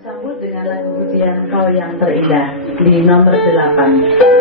Sambut dengan lagu pujian Kau yang terindah di nomor 8.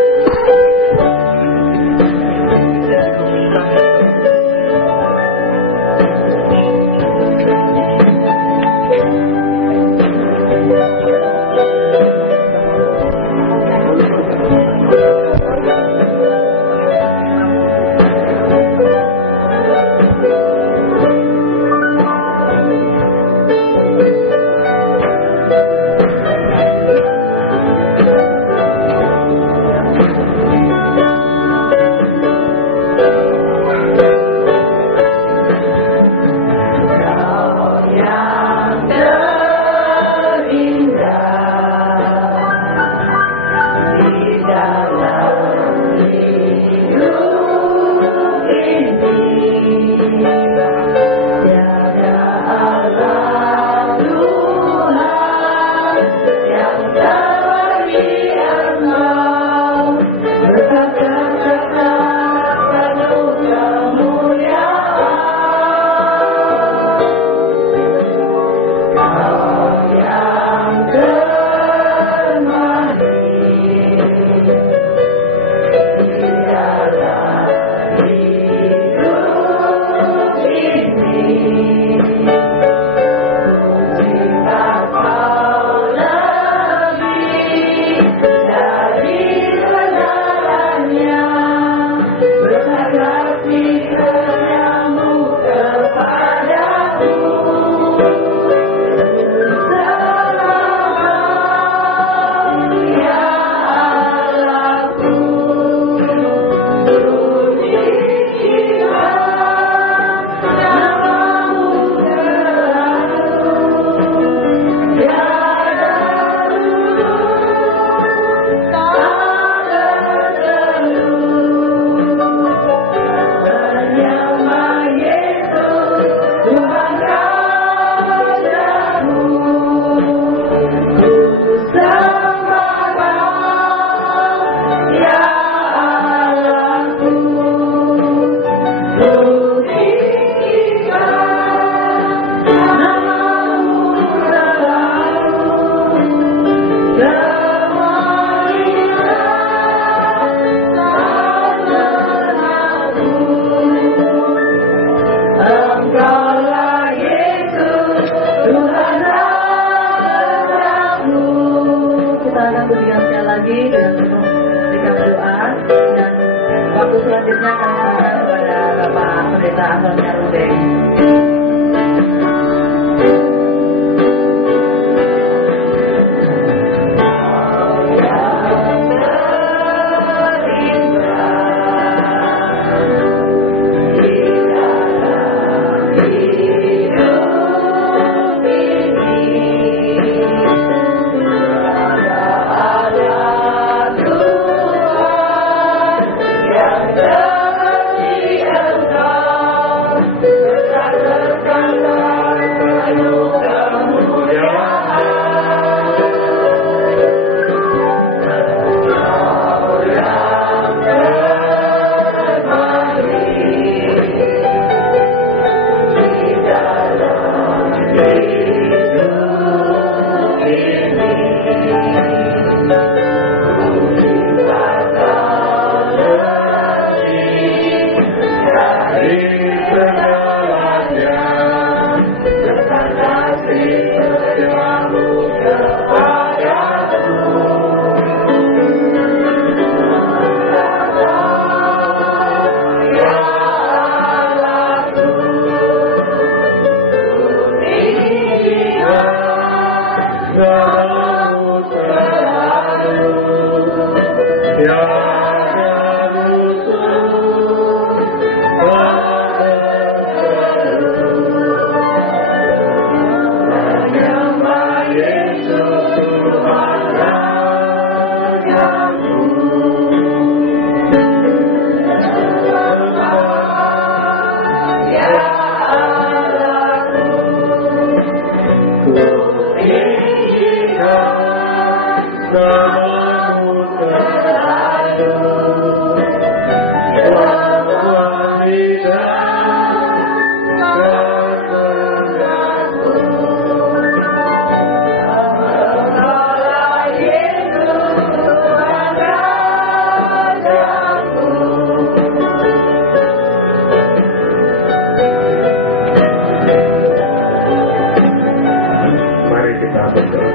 kita berdoa.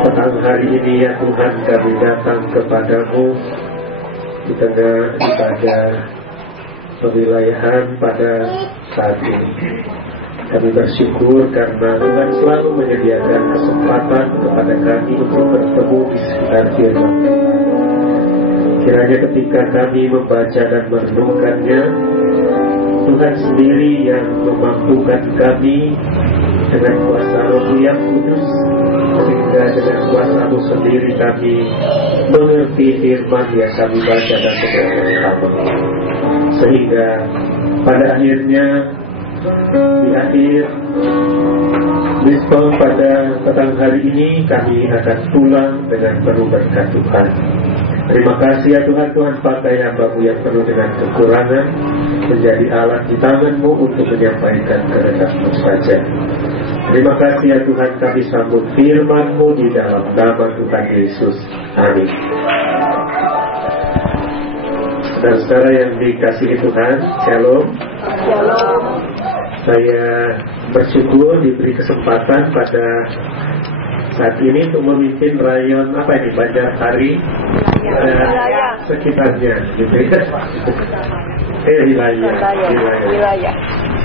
Petang hari ini ya Tuhan, kami datang kepadamu di tengah ibadah pewilayahan pada saat ini. Kami bersyukur karena Tuhan selalu menyediakan kesempatan kepada kami untuk bertemu di sekitar firman. Kiranya ketika kami membaca dan merenungkannya, Tuhan sendiri yang memampukan kami dengan kuasa Roh yang kudus, sehingga dengan kuasa-Mu sendiri kami mengerti firman yang kami baca dan bersama. Sehingga pada akhirnya, di akhir Biskop pada petang hari ini, kami akan pulang dengan penuh berkat Tuhan. Terima kasih ya Tuhan, Tuhan pakai hamba-Mu yang penuh dengan kekurangan menjadi alat di tangan-Mu untuk menyampaikan kehendak-Mu saja. Terima kasih ya Tuhan, kami sambut firman-Mu di dalam nama Tuhan Yesus. Amin. Dan saudara yang dikasihi Tuhan, Shalom. Shalom. Saya bersyukur diberi kesempatan pada saat ini untuk memimpin rayon apa ini, Banjarsari sekitarnya, gitu ya. Wilayah.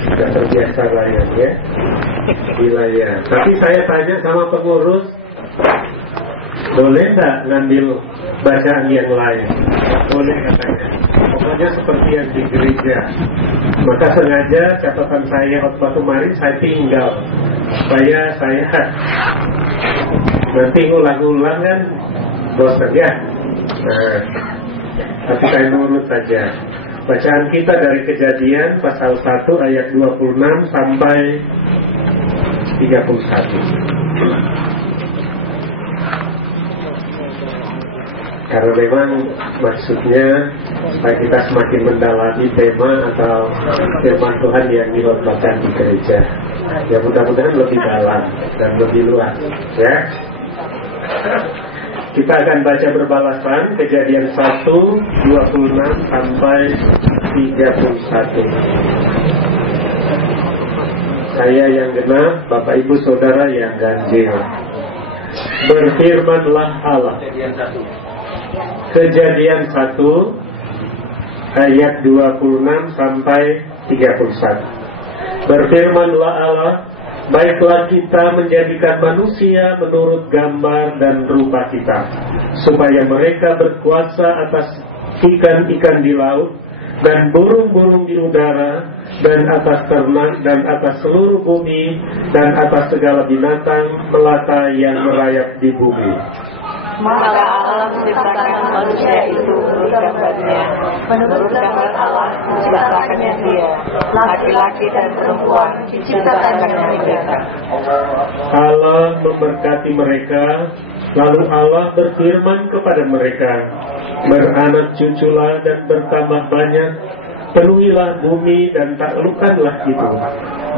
Sudah terbiasa rayon ya. Wilayah. Tapi saya tanya sama pengurus, boleh nggak ngambil bacaan yang lain? Boleh katanya. Pokoknya seperti yang di gereja. Maka sengaja catatan saya waktu kemarin saya tinggal supaya saya nanti ulang-ulang kan bosan ya. Nah, tapi saya nurut saja. Bacaan kita dari Kejadian pasal 1 ayat 26 sampai 31. Karena memang maksudnya supaya kita semakin mendalami tema atau firman Tuhan yang dilototkan di gereja. Ya mudah-mudahan lebih dalam dan lebih luas ya. Kita akan baca berbalasan Kejadian 1, 26 sampai 31. Saya yang genap, Bapak Ibu Saudara yang ganjil. Berfirmanlah Allah. Kejadian 1 ayat 26 sampai 31. Berfirmanlah Allah, baiklah kita menjadikan manusia menurut gambar dan rupa kita, supaya mereka berkuasa atas ikan-ikan di laut dan burung-burung di udara dan atas ternak dan atas seluruh bumi dan atas segala binatang melata yang merayap di bumi. Maka Allah menciptakan manusia itu menurut gambarnya, menurut gambar Allah menciptakannya dia, laki-laki dan perempuan diciptakannya mereka. Allah memberkati mereka, lalu Allah berfirman kepada mereka, beranak cuculah dan bertambah banyak, penuhilah bumi dan taklukkanlah itu,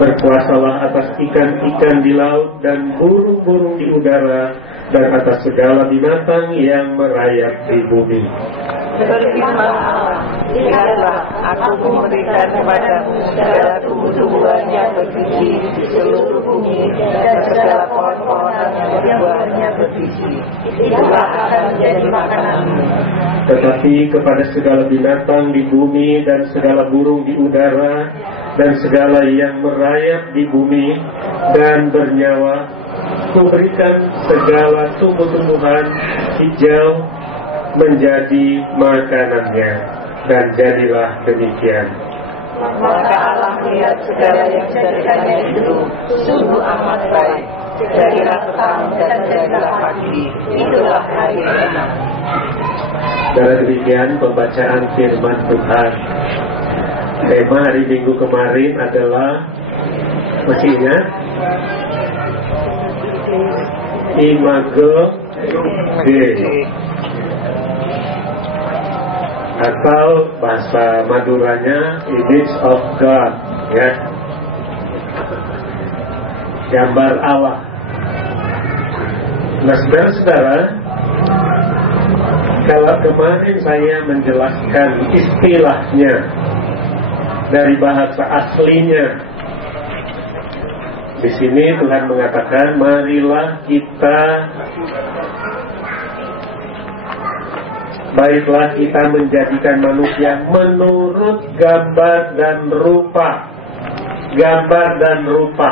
berkuasalah atas ikan-ikan di laut dan burung-burung di udara dan atas segala binatang yang merayap di bumi. Berfirman Allah, lihatlah, aku memberikan kepadamu segala tumbuh-tumbuhan yang berbiji di seluruh bumi dan segala pohon-pohonan yang buahnya berbiji. Itulah akan menjadi makananmu. Tetapi kepada segala binatang di bumi dan segala burung di udara dan segala yang merayap di bumi dan bernyawa, kuberikan segala tumbuh-tumbuhan hijau menjadi makanannya, dan jadilah demikian. Maka Allah melihat segala yang dijadikannya itu sungguh amat baik. Jadilah petang dan jadilah pagi. Itulah hari ke-6. Dengan demikian pembacaan firman Tuhan. Tema hari Minggu kemarin adalah, masih ingat? Imago Dei, atau bahasa Maduranya Image of God, ya, gambar Allah. Nah, saudara-saudara, kalau kemarin saya menjelaskan istilahnya dari bahasa aslinya Di sini Tuhan mengatakan, marilah kita, baiklah kita menjadikan manusia menurut gambar dan rupa. Gambar dan rupa.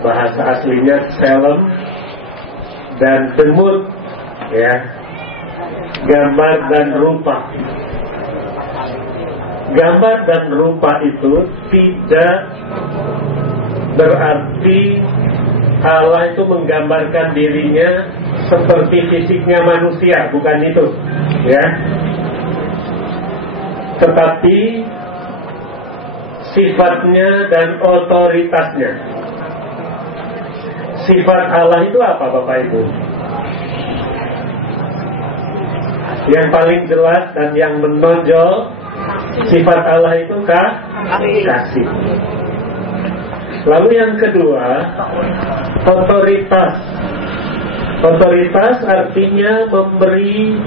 Bahasa aslinya Selem dan Demut, ya. Gambar dan rupa. Gambar dan rupa itu tidak berarti Allah itu menggambarkan dirinya seperti fisiknya manusia, bukan itu, ya. Tetapi sifatnya dan otoritasnya. Sifat Allah itu apa, Bapak Ibu? Yang paling jelas dan yang menonjol, sifat Allah itu kasih. Lalu yang kedua, otoritas. Otoritas artinya memberi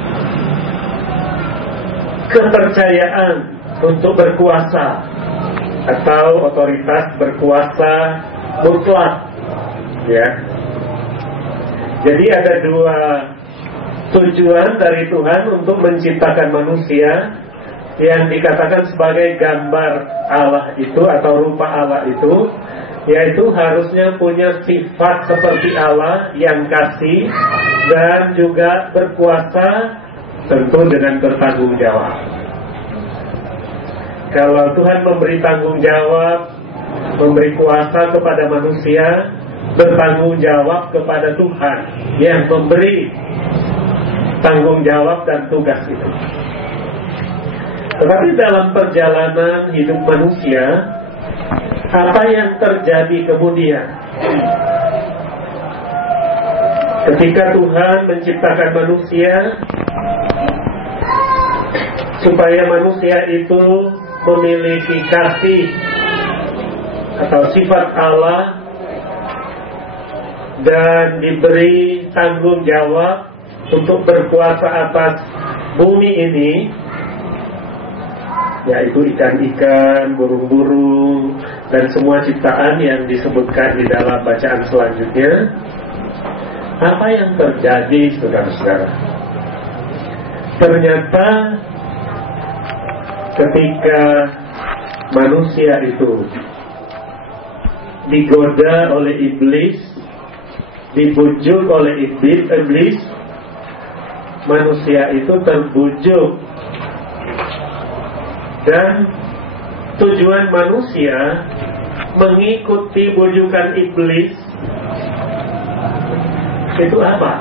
kepercayaan untuk berkuasa, atau otoritas berkuasa mutlak, ya. Jadi ada dua tujuan dari Tuhan untuk menciptakan manusia, yang dikatakan sebagai gambar Allah itu atau rupa Allah itu, yaitu harusnya punya sifat seperti Allah yang kasih dan juga berkuasa, tentu dengan bertanggung jawab. Kalau Tuhan memberi tanggung jawab, memberi kuasa kepada manusia, bertanggung jawab kepada Tuhan yang memberi tanggung jawab dan tugas itu. Tetapi dalam perjalanan hidup manusia, apa yang terjadi kemudian? Ketika Tuhan menciptakan manusia, supaya manusia itu memiliki kasih atau sifat Allah dan diberi tanggung jawab untuk berkuasa atas bumi ini, yaitu ikan-ikan, burung-burung, dan semua ciptaan yang disebutkan di dalam bacaan selanjutnya. Apa yang terjadi, saudara-saudara? Ternyata ketika manusia itu digoda oleh iblis, dibujuk oleh iblis, manusia itu terbujuk. Dan tujuan manusia mengikuti bujukan iblis itu apa?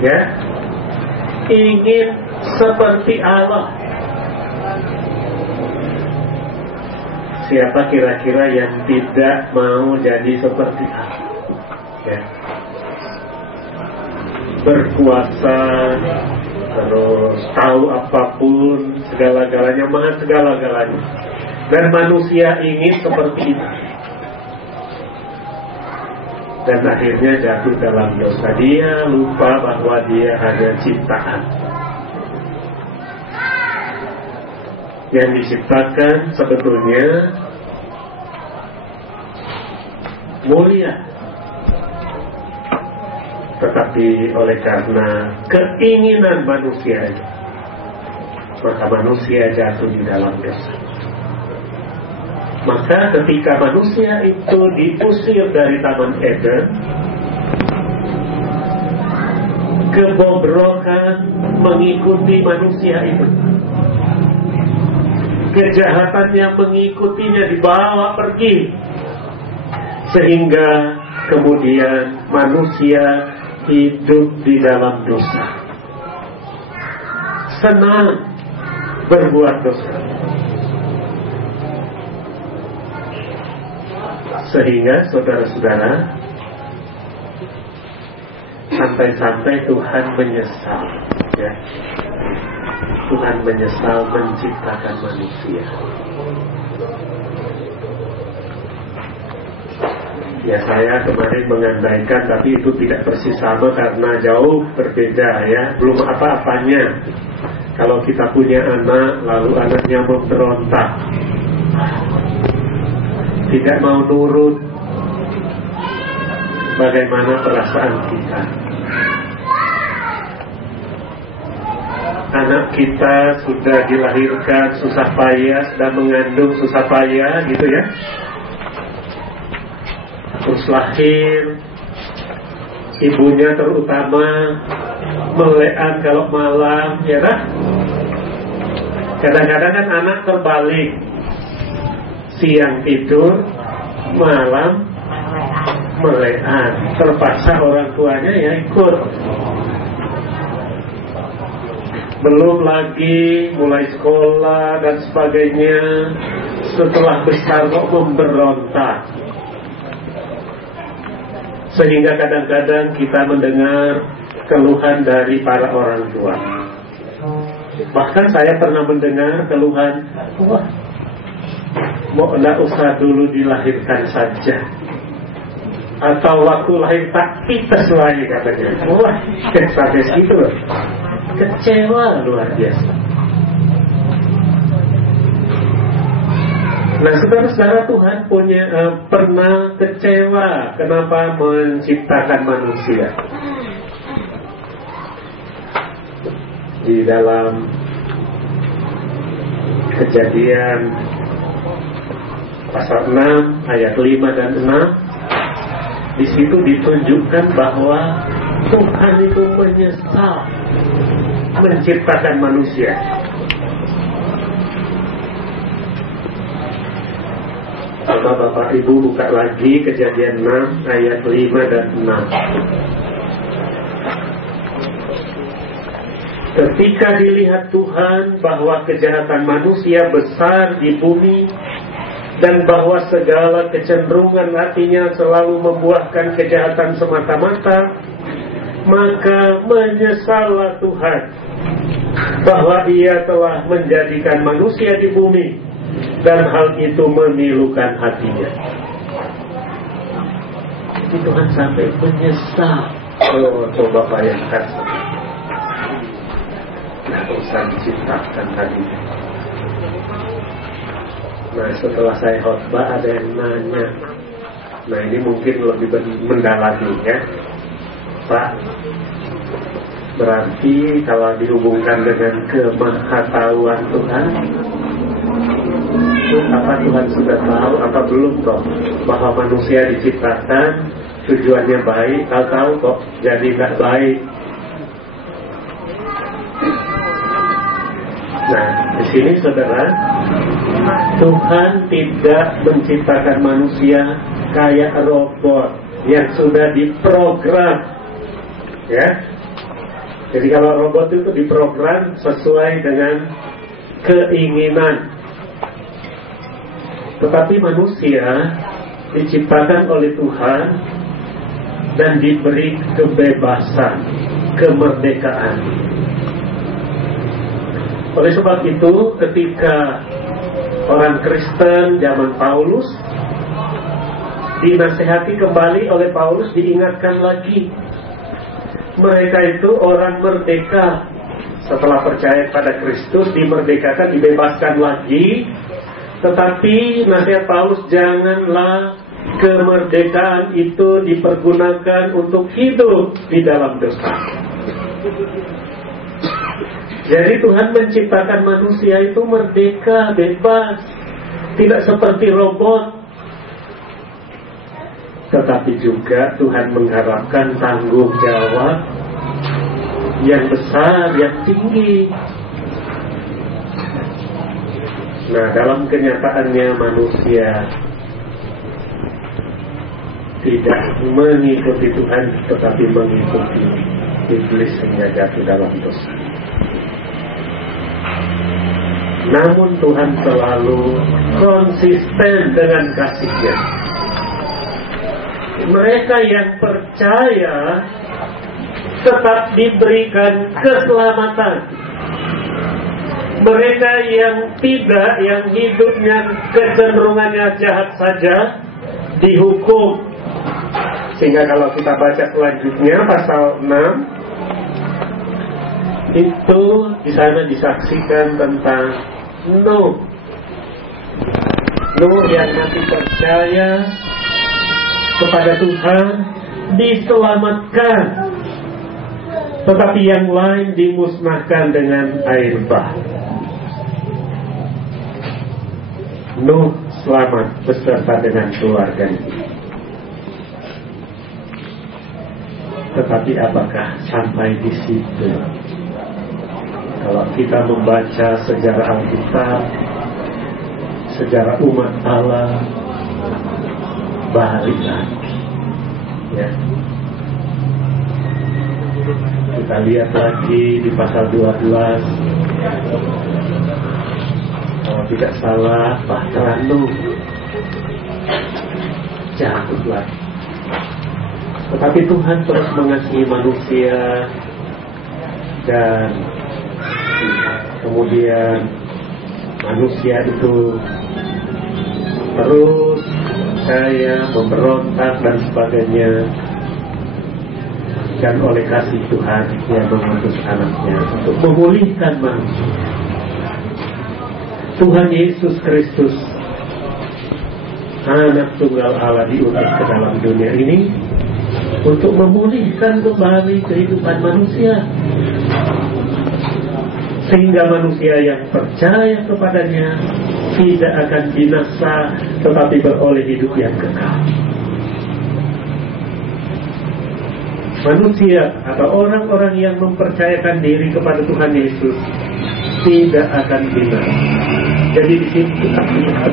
Ya, ingin seperti Allah. Siapa kira-kira yang tidak mau jadi seperti Allah? Ya. Berkuasa, terus tahu apapun, segala-galanya, maha segala-galanya. Dan manusia ingin seperti itu. Dan akhirnya jatuh dalam dosa. Dia lupa bahwa dia hanya ciptaan. Yang diciptakan sebetulnya mulia, tetapi oleh karena keinginan manusia, maka manusia jatuh di dalam dosa. Maka ketika manusia itu diusir dari Taman Eden, kebobrokan mengikuti manusia itu. Kejahatan yang mengikutinya dibawa pergi, sehingga kemudian manusia hidup di dalam dosa, senang berbuat dosa, sehingga saudara-saudara, sampai-sampai Tuhan menyesal, ya. Tuhan menyesal menciptakan manusia. Ya, saya kemarin mengandaikan, tapi itu tidak persis sama karena jauh berbeda, ya. Belum apa-apanya kalau kita punya anak, lalu anaknya memberontak, tidak mau nurut. Bagaimana perasaan kita? Anak kita sudah dilahirkan susah payah, sudah mengandung susah payah gitu ya. Terus lahir, ibunya terutama melean kalau malam, ya kan? Kadang-kadang kan anak terbalik, siang tidur, malam melean. Terpaksa orang tuanya ya ikut. Belum lagi mulai sekolah dan sebagainya. Setelah besar kok memberontak. Sehingga kadang-kadang kita mendengar keluhan dari para orang tua. Bahkan saya pernah mendengar keluhan, wah, mau enggak usah dulu dilahirkan saja, atau waktu lahir tak pites lagi katanya. Wah, sampai situ loh. Kecewa luar biasa. Nah, saudara-saudara, Tuhan pernah kecewa kenapa menciptakan manusia. Di dalam Kejadian pasal 6 ayat 5 dan 6, di situ ditunjukkan bahwa Tuhan itu menyesal menciptakan manusia. Coba Bapak Ibu buka lagi Kejadian 6 ayat 5 dan 6. Ketika dilihat Tuhan bahwa kejahatan manusia besar di bumi, dan bahwa segala kecenderungan hatinya selalu membuahkan kejahatan semata-mata, maka menyesallah Tuhan bahwa Ia telah menjadikan manusia di bumi, dan hal itu memilukan hatinya. Jadi Tuhan sampai menyesal. Oh, coba bayangkan, usah diciptakan tadi. Nah, setelah saya khotbah ada yang nanya. Nah, ini mungkin lebih mendalami ya, Pak. Berarti kalau dihubungkan dengan kemahatauan Tuhan, apa Tuhan sudah tahu apa belum kok bahwa manusia diciptakan tujuannya baik, tahu kok jadi nggak baik. Nah, di sini saudara, Tuhan tidak menciptakan manusia kayak robot yang sudah diprogram, ya. Jadi kalau robot itu diprogram sesuai dengan keinginan, tetapi manusia diciptakan oleh Tuhan dan diberi kebebasan, kemerdekaan. Oleh sebab itu, ketika orang Kristen zaman Paulus dinasehati kembali oleh Paulus, diingatkan lagi, mereka itu orang merdeka. Setelah percaya pada Kristus, dimerdekakan, dibebaskan lagi. Tetapi nasihat Paulus, janganlah kemerdekaan itu dipergunakan untuk hidup di dalam dosa. Jadi Tuhan menciptakan manusia itu merdeka, bebas, tidak seperti robot. Tetapi juga Tuhan mengharapkan tanggung jawab yang besar, yang tinggi. Nah, dalam kenyataannya manusia tidak mengikuti Tuhan, tetapi mengikuti iblis sehingga jatuh dalam dosa. Namun Tuhan selalu konsisten dengan kasih-Nya. Mereka yang percaya tetap diberikan keselamatan. Mereka yang tidak, yang hidupnya kecenderungannya jahat saja, dihukum. Sehingga kalau kita baca selanjutnya pasal 6, itu di sana disaksikan tentang Nuh. Nuh yang masih percaya kepada Tuhan diselamatkan, tetapi yang lain dimusnahkan dengan air bah. Nuh selamat beserta dengan keluarganya. Tetapi apakah sampai di situ? Kalau kita membaca sejarah Alkitab, sejarah umat Allah, balik lagi, ya. Kita lihat lagi di pasal 12, kalau tidak salah Bahtera Nuh jatuh lagi. Tetapi Tuhan terus mengasihi manusia, dan kemudian manusia itu terus percaya, memberontak dan sebagainya. Dan oleh kasih Tuhan Dia mengutus anaknya untuk memulihkan manusia. Tuhan Yesus Kristus, anak tunggal Allah, diutus ke dalam dunia ini untuk memulihkan kembali kehidupan manusia, sehingga manusia yang percaya kepadanya tidak akan binasa, tetapi beroleh hidup yang kekal. Manusia atau orang-orang yang mempercayakan diri kepada Tuhan Yesus tidak akan binasa. Jadi di sini kita lihat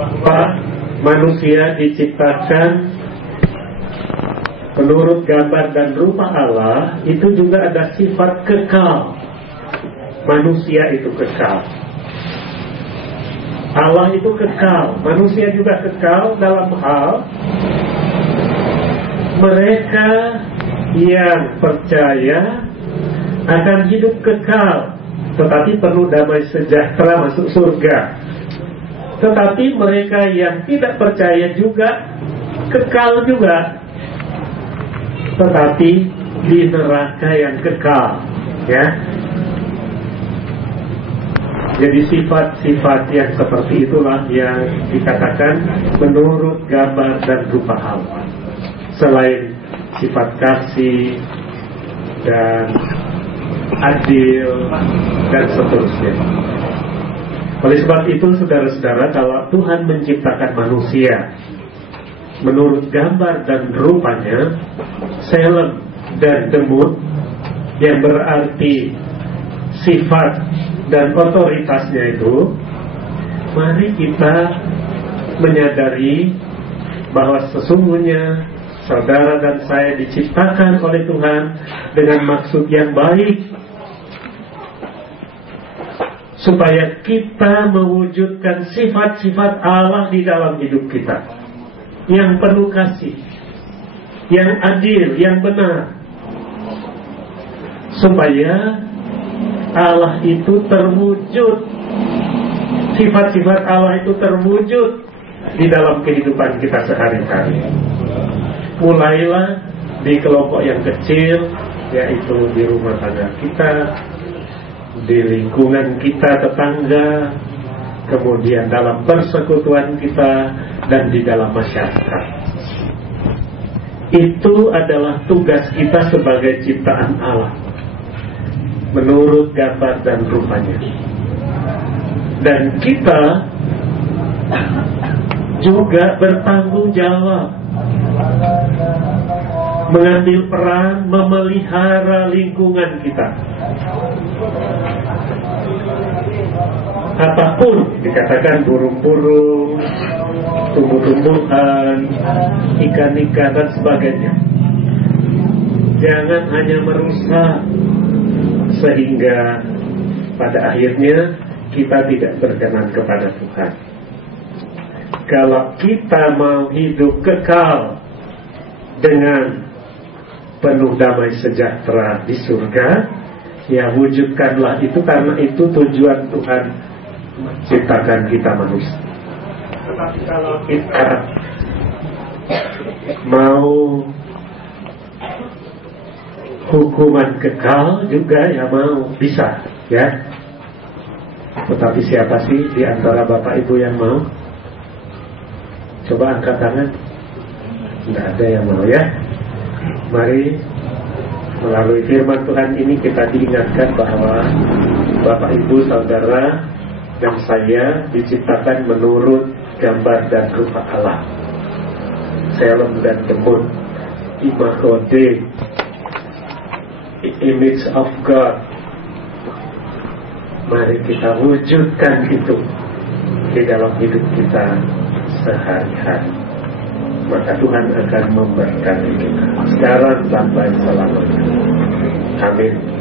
bahwa manusia diciptakan menurut gambar dan rupa Allah, itu juga ada sifat kekal. Manusia itu kekal, Allah itu kekal, manusia juga kekal dalam hal mereka yang percaya akan hidup kekal, tetapi perlu damai sejahtera masuk surga. Tetapi mereka yang tidak percaya juga kekal juga, tetapi di neraka yang kekal, ya. Jadi sifat-sifat yang seperti itulah yang dikatakan menurut gambar dan rupa Allah. Selain sifat kasih dan adil dan seterusnya. Oleh sebab itu, saudara-saudara, kalau Tuhan menciptakan manusia menurut gambar dan rupanya, Selem dan Demut, yang berarti sifat dan otoritasnya itu, mari kita menyadari bahwa sesungguhnya saudara dan saya diciptakan oleh Tuhan dengan maksud yang baik, supaya kita mewujudkan sifat-sifat Allah di dalam hidup kita, yang penuh kasih, yang adil, yang benar, supaya Allah itu terwujud, sifat-sifat Allah itu terwujud di dalam kehidupan kita sehari-hari. Mulailah di kelompok yang kecil, yaitu di rumah tangga kita, di lingkungan kita tetangga, kemudian dalam persekutuan kita, dan di dalam masyarakat. Itu adalah tugas kita sebagai ciptaan Allah menurut gambar dan rupanya. Dan kita juga bertanggung jawab mengambil peran memelihara lingkungan kita. Apapun dikatakan, burung-burung, tumbuh-tumbuhan, ikan-ikan dan sebagainya, jangan hanya merusak sehingga pada akhirnya kita tidak berkenan kepada Tuhan. Kalau kita mau hidup kekal dengan penuh damai sejahtera di surga, ya wujudkanlah itu, karena itu tujuan Tuhan menciptakan kita manusia. Tetapi kalau kita mau hukuman kekal juga, ya mau, bisa, ya. Tetapi siapa sih di antara Bapak Ibu yang mau? Coba angkat tangan. Tidak ada yang mau ya. Mari melalui firman Tuhan ini kita diingatkan bahwa Bapak Ibu Saudara dan saya diciptakan menurut gambar dan rupa Allah. Selem dan Temut, Imago Dei, image of God. Mari kita wujudkan itu di dalam hidup kita sehari-hari. Maka Tuhan akan memberkati kita sekarang sampai selamanya. Amin.